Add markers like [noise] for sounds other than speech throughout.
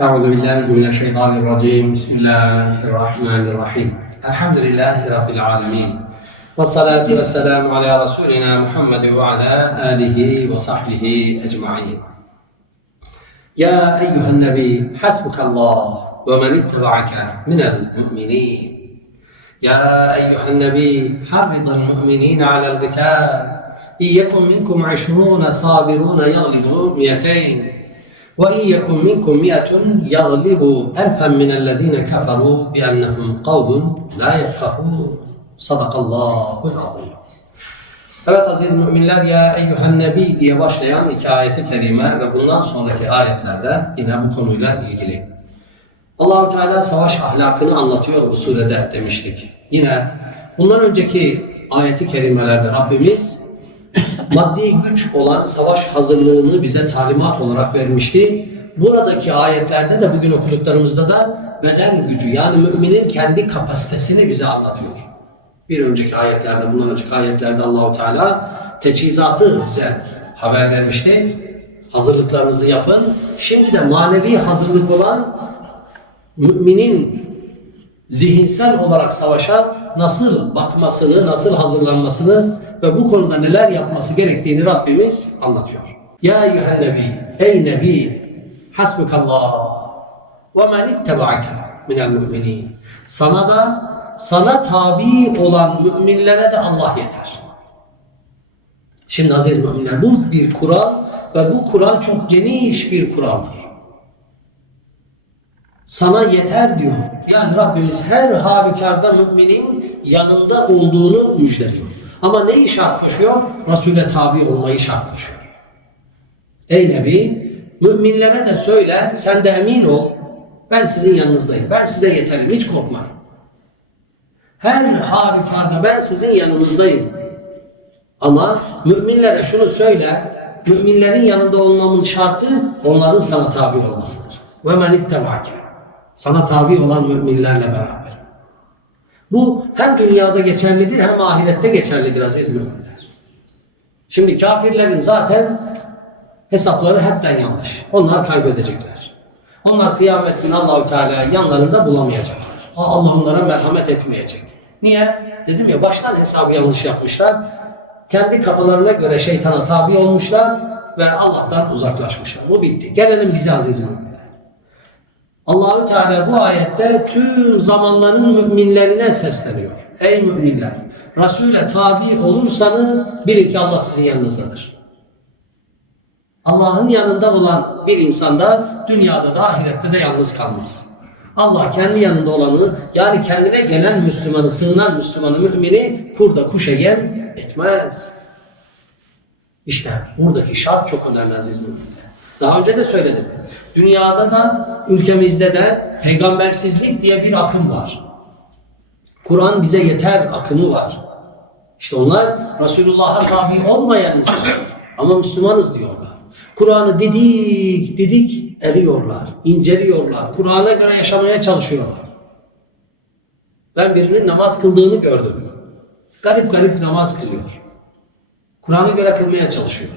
أعوذ بالله من الشيطان الرجيم. بسم الله الرحمن الرحيم. الحمد لله رب العالمين. والصلاة والسلام على رسولنا محمد وعلى آله وصحبه أجمعين. يا أيها النبي حسبك الله ومن اتبعك من المؤمنين. يا أيها النبي حرض المؤمنين على القتال. إن يكن منكم عشرون صابرون يغلبوا مئتين. وإن يكن منكم مئة يغلبوا ألفا من الذين كفروا بأنهم قوم لا يفقهون صدق الله العظيم Evet aziz müminler ya eyyühen nebi diye başlayan iki ayeti kerime ve bundan sonraki ayetlerde yine bu konuyla ilgili. Allahü Teala savaş ahlakını anlatıyor bu surede demiştik. Yine bundan önceki ayeti kerimelerde Rabbimiz maddi güç olan savaş hazırlığını bize talimat olarak vermişti. Buradaki ayetlerde de bugün okuduklarımızda da beden gücü yani müminin kendi kapasitesini bize anlatıyor. Bir önceki ayetlerde, bundan önceki ayetlerde Allahu Teala teçhizatı bize haber vermişti. Hazırlıklarınızı yapın. Şimdi de manevi hazırlık olan müminin zihinsel olarak savaşa nasıl bakmasını, nasıl hazırlanmasını ve bu konuda neler yapması gerektiğini Rabbimiz anlatıyor. Ya eyyühen nebi, ey nebi, hasbukallah ve men ittebaake minel müminin. Sana da, sana tabi olan müminlere de Allah yeter. Şimdi aziz müminler bu bir kural ve bu kural çok geniş bir kuraldır sana yeter diyor. Yani Rabbimiz her halükarda müminin yanında olduğunu müjdeliyor. Ama neyi şart koşuyor? Resul'e tabi olmayı şart koşuyor. Ey Nebi, müminlere de söyle, sen de emin ol, ben sizin yanınızdayım, ben size yeterim, hiç korkma. Her halükarda ben sizin yanınızdayım. Ama müminlere şunu söyle, müminlerin yanında olmamın şartı onların sana tabi olmasıdır. Men ittebâke. Sana tabi olan müminlerle beraber. Bu hem dünyada geçerlidir hem ahirette geçerlidir aziz müminler. Şimdi kafirlerin zaten hesapları hepten yanlış. Onlar kaybedecekler. Onlar kıyamet günü Allahü Teala yanlarında bulamayacaklar. Allah onlara merhamet etmeyecek. Niye? Dedim ya baştan hesabı yanlış yapmışlar. Kendi kafalarına göre şeytana tabi olmuşlar ve Allah'tan uzaklaşmışlar. Bu bitti. Gelelim bize aziz müminler. Allahü Teala bu ayette tüm zamanların müminlerine sesleniyor. Ey müminler! Resul'e tabi olursanız bilin ki Allah sizin yanınızdadır. Allah'ın yanında olan bir insan da dünyada da ahirette de yalnız kalmaz. Allah kendi yanında olanı yani kendine gelen Müslümanı, sığınan Müslümanı, mümini kurda kuşa yem etmez. İşte buradaki şart çok önemli aziz müminler. Daha önce de söyledim. Dünyada da ülkemizde de peygambersizlik diye bir akım var. Kur'an bize yeter akımı var. İşte onlar Resulullah'a tabi olmayan insanlar. Ama Müslümanız diyorlar. Kur'an'ı didik didik eriyorlar, inceliyorlar. Kur'an'a göre yaşamaya çalışıyorlar. Ben birinin namaz kıldığını gördüm. Garip garip namaz kılıyor. Kur'an'a göre kılmaya çalışıyor.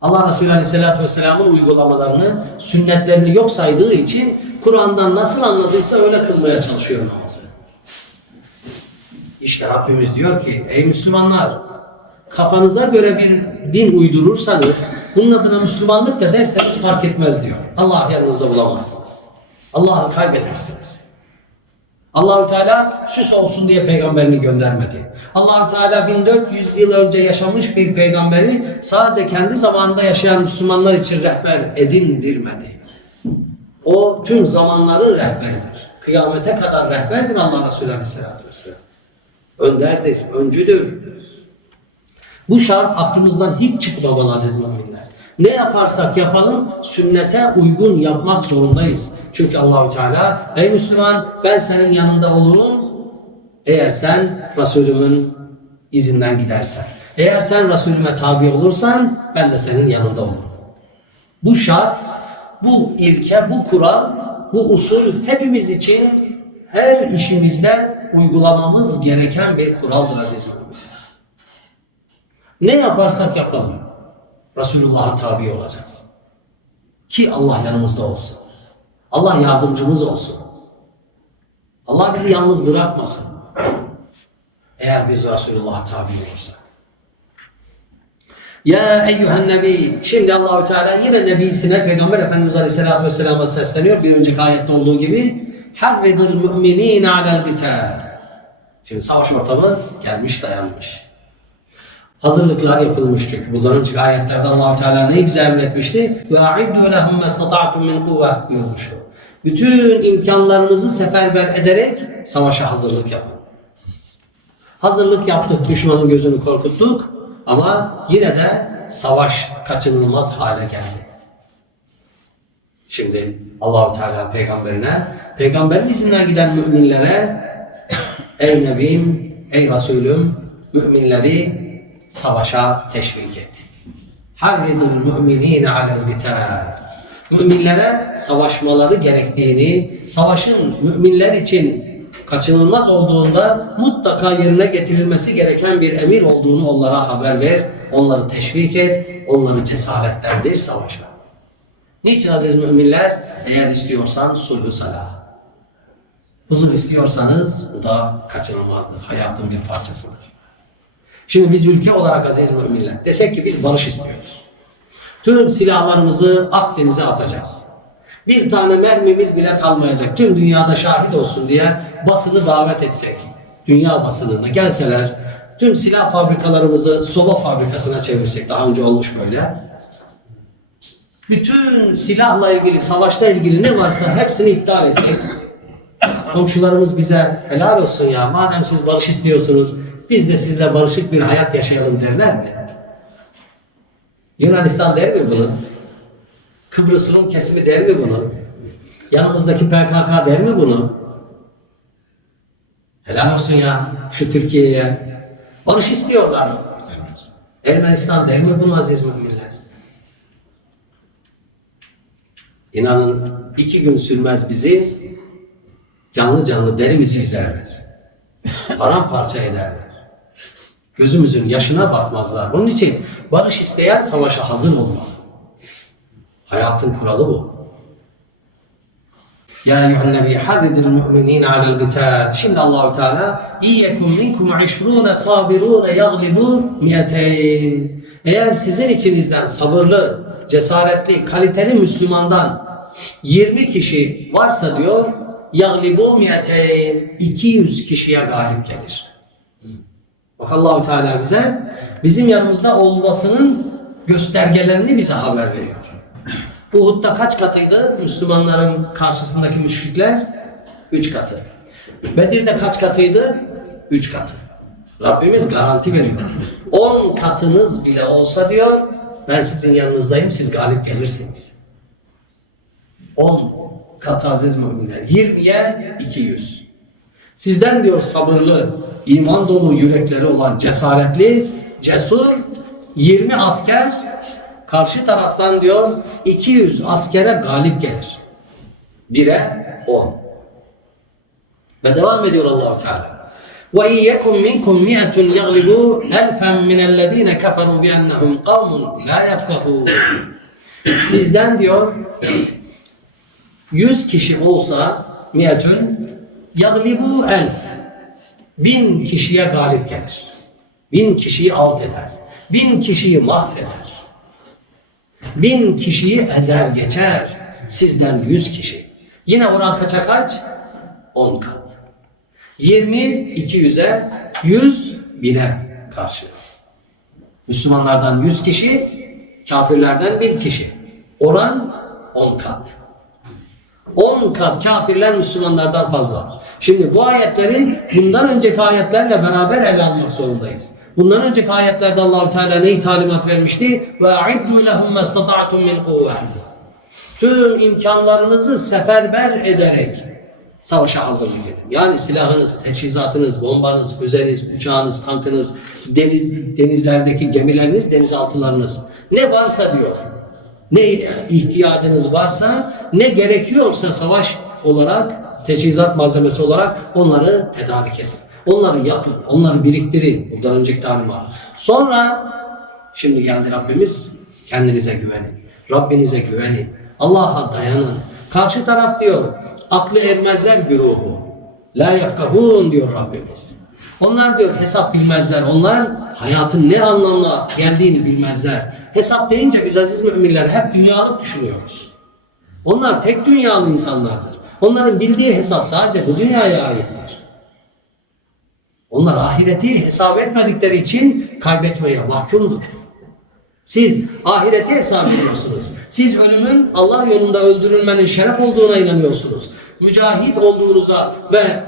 Allah Resulü Aleyhisselatü Vesselam'ın uygulamalarını, sünnetlerini yok saydığı için Kur'an'dan nasıl anladıysa öyle kılmaya çalışıyor namazı. İşte Rabbimiz diyor ki, ey Müslümanlar, kafanıza göre bir din uydurursanız, bunun adına Müslümanlık da derseniz fark etmez diyor. Allah yanınızda bulamazsınız. Allah'ı kaybedersiniz. Allahü Teala süs olsun diye peygamberini göndermedi. Allahü Teala 1400 yıl önce yaşamış bir peygamberi sadece kendi zamanında yaşayan Müslümanlar için rehber edindirmedi. O tüm zamanların rehberidir. Kıyamete kadar rehberdir Allah Resulü Aleyhisselatü Vesselam. Önderdir, öncüdür. Bu şart aklımızdan hiç çıkmamalı aziz müminler. Ne yaparsak yapalım sünnete uygun yapmak zorundayız. Çünkü Allahü Teala ey Müslüman ben senin yanında olurum eğer sen Resulümün izinden gidersen. Eğer sen Resulüme tabi olursan ben de senin yanında olurum. Bu şart, bu ilke, bu kural, bu usul hepimiz için her işimizde uygulamamız gereken bir kuraldır aziz. Ne yaparsak yapalım Resulullah'a tabi olacağız. Ki Allah yanımızda olsun. Allah yardımcımız olsun. Allah bizi yalnız bırakmasın. Eğer biz Resulullah'a tabi olursak. Ya eyyühen nebi. Şimdi Allahü Teala yine nebisine Peygamber Efendimiz Aleyhisselatü Vesselam'a sesleniyor. Bir önceki ayette olduğu gibi. Harridil mü'minîne alel gıtâr. Şimdi savaş ortamı gelmiş dayanmış. Hazırlıklar yapılmış çünkü bundan önceki ayetlerde allah Teala neyi bize emretmişti? A'iddu lehum mestata'tum min kuvve buyurmuştu. Bütün imkanlarınızı seferber ederek savaşa hazırlık yapın. Hazırlık yaptık, düşmanın gözünü korkuttuk ama yine de savaş kaçınılmaz hale geldi. Şimdi Allahu Teala peygamberine, peygamberin izinden giden müminlere ey Nebim, ey Resulüm müminleri savaşa teşvik et. Harridul müminine alel gitar. Müminlere savaşmaları gerektiğini, savaşın müminler için kaçınılmaz olduğunda mutlaka yerine getirilmesi gereken bir emir olduğunu onlara haber ver, onları teşvik et, onları cesaretlendir savaşa. Niçin aziz müminler? Eğer istiyorsan sulhu salah. Huzur istiyorsanız bu da kaçınılmazdır. Hayatın bir parçasıdır. Şimdi biz ülke olarak aziz müminler desek ki biz barış istiyoruz. Tüm silahlarımızı Akdeniz'e atacağız. Bir tane mermimiz bile kalmayacak. Tüm dünyada şahit olsun diye basını davet etsek. Dünya basınına gelseler tüm silah fabrikalarımızı soba fabrikasına çevirsek. Daha önce olmuş böyle. Bütün silahla ilgili, savaşla ilgili ne varsa hepsini iptal etsek. Komşularımız bize helal olsun ya madem siz barış istiyorsunuz biz de sizle barışık bir hayat yaşayalım derler mi? Yunanistan der mi bunu? Kıbrıs Rum kesimi der mi bunu? Yanımızdaki PKK der mi bunu? Helal olsun ya şu Türkiye'ye. Barış istiyorlar. Ermenistan der mi bunu aziz müminler? İnanın iki gün sürmez bizi canlı canlı derimizi yüzerler. Paramparça ederler. Gözümüzün yaşına bakmazlar. Bunun için barış isteyen savaşa hazır olmalı. Hayatın kuralı bu. Ya eyyühen nebi harridil mu'minine alel gıtal. Şimdi Allahu Teala İyyekum minkum işrûne sabirûne yaglibu miyeteyn. Eğer sizin içinizden sabırlı, cesaretli, kaliteli Müslümandan 20 kişi varsa diyor yaglibu miyeteyn 200 kişiye galip gelir. Bak Allahu Teala bize bizim yanımızda olmasının göstergelerini bize haber veriyor. Uhud'da kaç katıydı Müslümanların karşısındaki müşrikler? Üç katı. Bedir'de kaç katıydı? Üç katı. Rabbimiz garanti veriyor. On katınız bile olsa diyor, ben sizin yanınızdayım, siz galip gelirsiniz. On katı aziz müminler. Yirmiye iki yüz. Sizden diyor sabırlı, iman dolu yürekleri olan cesaretli, cesur 20 asker karşı taraftan diyor 200 askere galip gelir. Bire 10. Ve devam ediyor Allahu Teala. Ve iyyekum minkum mi'atun yaglibu elfen minellezine keferu bi ennehum kavmun la. Sizden diyor 100 kişi olsa mi'atun yaglibu elf. Bin kişiye galip gelir. Bin kişiyi alt eder. Bin kişiyi mahveder. Bin kişiyi ezer geçer. Sizden yüz kişi. Yine oran kaça kaç? On kat. Yirmi iki yüze, yüz bine karşı. Müslümanlardan yüz kişi, kafirlerden bir kişi. Oran on kat. On kat kafirler Müslümanlardan fazla. Şimdi bu ayetleri bundan önceki ayetlerle beraber ele almak zorundayız. Bundan önceki ayetlerde Allahu Teala neyi talimat vermişti? Ve a'iddu lehum mastata'tum min kuvve. Tüm imkanlarınızı seferber ederek savaşa hazırlık edin. Yani silahınız, teçhizatınız, bombanız, füzeniz, uçağınız, tankınız, deniz, denizlerdeki gemileriniz, denizaltılarınız ne varsa diyor. Ne ihtiyacınız varsa, ne gerekiyorsa savaş olarak, teçhizat malzemesi olarak onları tedarik edin. Onları yapın, onları biriktirin. Bundan önceki talimat. Sonra, şimdi geldi Rabbimiz, kendinize güvenin. Rabbinize güvenin. Allah'a dayanın. Karşı taraf diyor, aklı ermezler güruhu. La yefkahun diyor Rabbimiz. Onlar diyor hesap bilmezler. Onlar hayatın ne anlamla geldiğini bilmezler. Hesap deyince biz aziz müminler hep dünyalık düşünüyoruz. Onlar tek dünyalı insanlardır. Onların bildiği hesap sadece bu dünyaya aittir. Onlar ahireti hesap etmedikleri için kaybetmeye mahkumdur. Siz ahireti hesap ediyorsunuz. Siz ölümün Allah yolunda öldürülmenin şeref olduğuna inanıyorsunuz. Mücahit olduğunuza ve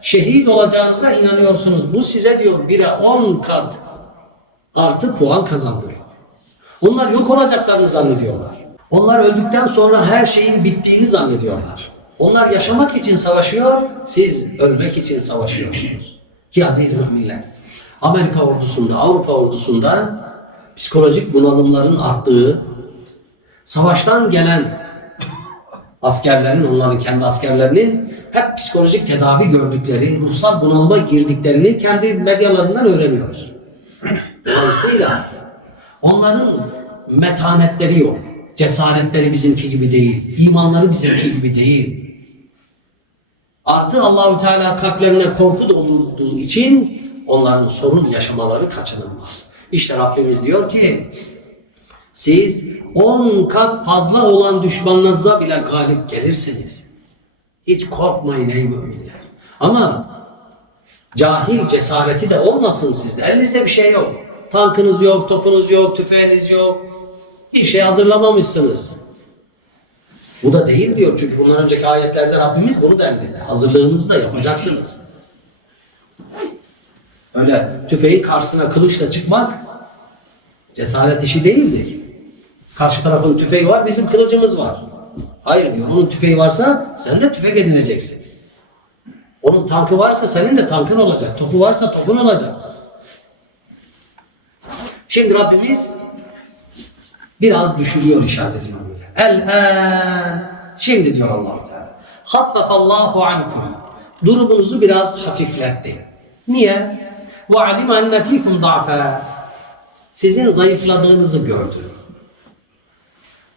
şehit olacağınıza inanıyorsunuz. Bu size diyor bire on kat artı puan kazandırıyor. Onlar yok olacaklarını zannediyorlar. Onlar öldükten sonra her şeyin bittiğini zannediyorlar. Onlar yaşamak için savaşıyor, siz ölmek için savaşıyorsunuz. Ki aziz müminler, Amerika ordusunda, Avrupa ordusunda psikolojik bunalımların arttığı, savaştan gelen askerlerin, onların kendi askerlerinin hep psikolojik tedavi gördükleri, ruhsal bunalıma girdiklerini kendi medyalarından öğreniyoruz. Dolayısıyla onların metanetleri yok. Cesaretleri bizimki gibi değil. imanları bizimki gibi değil. Artı Allahü Teala kalplerine korku doldurduğu için onların sorun yaşamaları kaçınılmaz. İşte Rabbimiz diyor ki siz on kat fazla olan düşmanınıza bile galip gelirsiniz. Hiç korkmayın ey müminler. Ama cahil cesareti de olmasın sizde. Elinizde bir şey yok. Tankınız yok, topunuz yok, tüfeğiniz yok. Bir şey hazırlamamışsınız. Bu da değil diyor çünkü bundan önceki ayetlerde Rabbimiz bunu da emretti. Hazırlığınızı da yapacaksınız. Öyle tüfeğin karşısına kılıçla çıkmak cesaret işi değildir. Karşı tarafın tüfeği var, bizim kılıcımız var. Hayır diyor, onun tüfeği varsa sen de tüfek edineceksin. Onun tankı varsa senin de tankın olacak. Topu varsa topun olacak. Şimdi Rabbimiz biraz düşürüyor iş aziz El Şimdi diyor allah Teala. Haffafallahu ankum. Durumunuzu biraz hafifletti. Niye? Ve alim enne fikum da'fa. Sizin zayıfladığınızı gördü.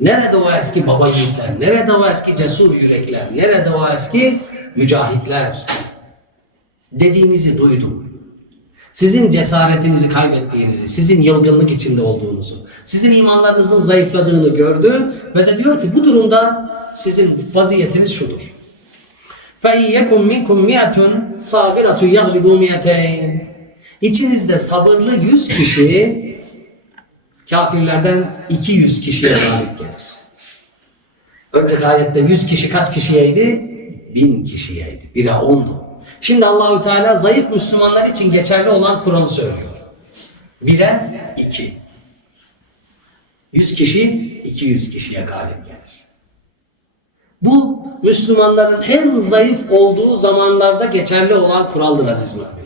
Nerede o eski baba yiğitler? Nerede o eski cesur yürekler? Nerede o eski mücahitler? Dediğinizi duydu. Sizin cesaretinizi kaybettiğinizi, sizin yılgınlık içinde olduğunuzu, sizin imanlarınızın zayıfladığını gördü ve de diyor ki bu durumda sizin vaziyetiniz şudur. فَاِنْ يَكُمْ مِنْكُمْ مِيَةٌ صَابِرَةٌ يَغْلِبُوا مِيَتَيْنِ İçinizde sabırlı yüz kişi kafirlerden 200 kişiye galip gelir. Önceki ayette 100 kişi kaç kişiyeydi? 1000 kişiyeydi. Bire 10'du. Şimdi Allahü Teala zayıf Müslümanlar için geçerli olan kuralı söylüyor. Bire 2. 100 kişi 200 kişiye galip gelir. Bu Müslümanların en zayıf olduğu zamanlarda geçerli olan kuraldır aziz müminler.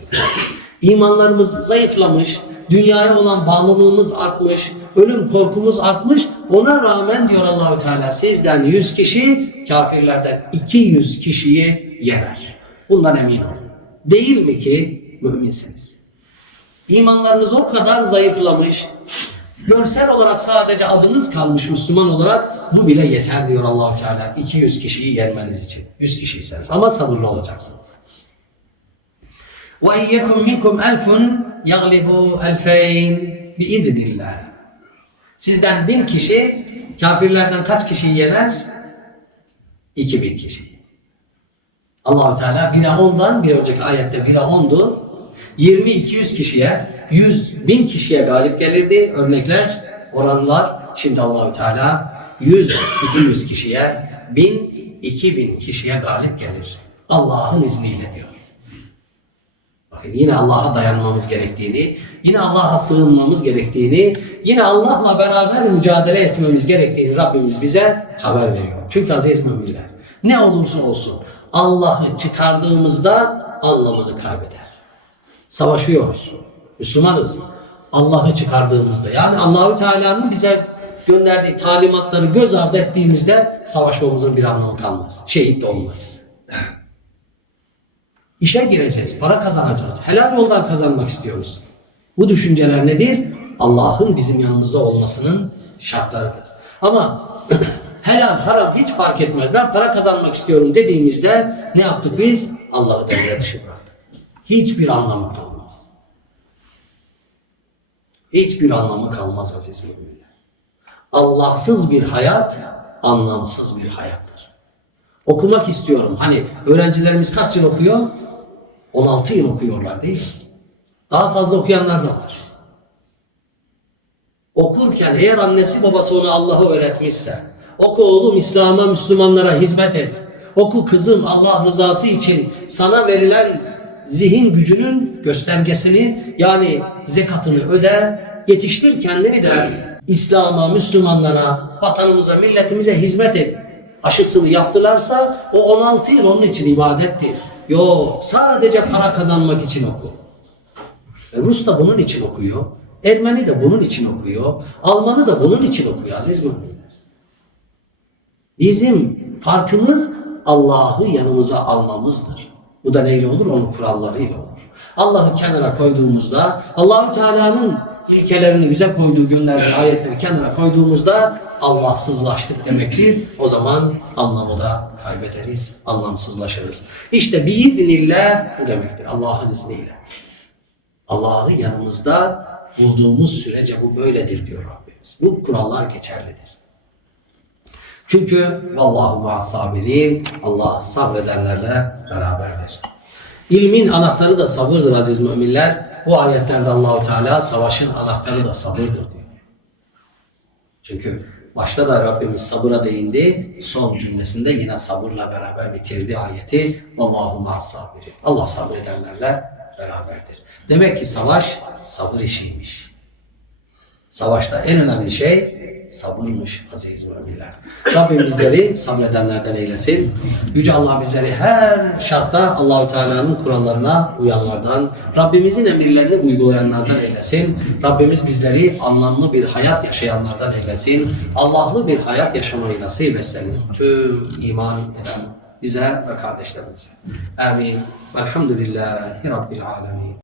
İmanlarımız zayıflamış, dünyaya olan bağlılığımız artmış, ölüm korkumuz artmış. Ona rağmen diyor Allahü Teala sizden 100 kişi, kafirlerden 200 kişiyi yener. Bundan emin olun. Değil mi ki müminsiniz? İmanlarınız o kadar zayıflamış, görsel olarak sadece adınız kalmış Müslüman olarak bu bile yeter diyor Allahu Teala 200 kişiyi yenmeniz için. 100 kişiyseniz ama sabırlı olacaksınız. İyyekum minkum elfun yaglibu elfeyn biiznillah. Sizden bin kişi kafirlerden kaç kişiyi yener? 2000 kişi. Allahu Teala 1'e 10'dan bir önceki ayette 1'e 10'du. 20 200 kişiye, 100 bin kişiye galip gelirdi. Örnekler, oranlar. Şimdi Allahü Teala 100 200 kişiye, 1000 2000 kişiye galip gelir. Allah'ın izniyle diyor. Bakın yine Allah'a dayanmamız gerektiğini, yine Allah'a sığınmamız gerektiğini, yine Allah'la beraber mücadele etmemiz gerektiğini Rabbimiz bize haber veriyor. Çünkü aziz müminler ne olursa olsun Allah'ı çıkardığımızda anlamını kaybeder. Savaşıyoruz. Müslümanız. Allah'ı çıkardığımızda yani Allahü Teala'nın bize gönderdiği talimatları göz ardı ettiğimizde savaşmamızın bir anlamı kalmaz. Şehit de olmayız. İşe gireceğiz, para kazanacağız. Helal yoldan kazanmak istiyoruz. Bu düşünceler nedir? Allah'ın bizim yanımızda olmasının şartlarıdır. Ama [clears throat] Helal, haram hiç fark etmez. Ben para kazanmak istiyorum dediğimizde ne yaptık biz? Allah'ı devre dışı bıraktık. Hiçbir anlamı kalmaz. Hiçbir anlamı kalmaz aziz müminler. Allahsız bir hayat, anlamsız bir hayattır. Okumak istiyorum. Hani öğrencilerimiz kaç yıl okuyor? 16 yıl okuyorlar değil mi? Daha fazla okuyanlar da var. Okurken eğer annesi babası ona Allah'ı öğretmişse, oku oğlum İslam'a, Müslümanlara hizmet et. Oku kızım Allah rızası için sana verilen zihin gücünün göstergesini yani zekatını öde, yetiştir kendini de İslam'a, Müslümanlara, vatanımıza, milletimize hizmet et. Aşısını yaptılarsa o 16 yıl onun için ibadettir. Yok sadece para kazanmak için oku. E, Rus da bunun için okuyor. Ermeni de bunun için okuyor. Almanı da bunun için okuyor aziz müminler. Bizim farkımız Allah'ı yanımıza almamızdır. Bu da neyle olur? Onun kurallarıyla olur. Allah'ı kenara koyduğumuzda, Allahü Teala'nın ilkelerini bize koyduğu günlerde ayetleri kenara koyduğumuzda Allahsızlaştık demektir. O zaman anlamı da kaybederiz, anlamsızlaşırız. İşte biiznillah bu demektir. Allah'ın izniyle. Allah'ı yanımızda bulduğumuz sürece bu böyledir diyor Rabbimiz. Bu kurallar geçerlidir. Çünkü vallahu ma'as sabirin Allah sabredenlerle beraberdir. İlmin anahtarı da sabırdır aziz müminler. Bu ayetlerde Allahu Teala savaşın anahtarı da sabırdır diyor. Çünkü başta da Rabbimiz sabıra değindi. Son cümlesinde yine sabırla beraber bitirdi ayeti. Vallahu ma'as sabirin. Allah sabredenlerle beraberdir. Demek ki savaş sabır işiymiş. Savaşta en önemli şey sabırmış aziz müminler. Rabbim bizleri sabredenlerden eylesin. Yüce Allah bizleri her şartta Allahu Teala'nın kurallarına uyanlardan, Rabbimizin emirlerini uygulayanlardan eylesin. Rabbimiz bizleri anlamlı bir hayat yaşayanlardan eylesin. Allah'lı bir hayat yaşamayı nasip etsin. Tüm iman eden bize ve kardeşlerimize. Amin. Velhamdülillahi Rabbil alemin.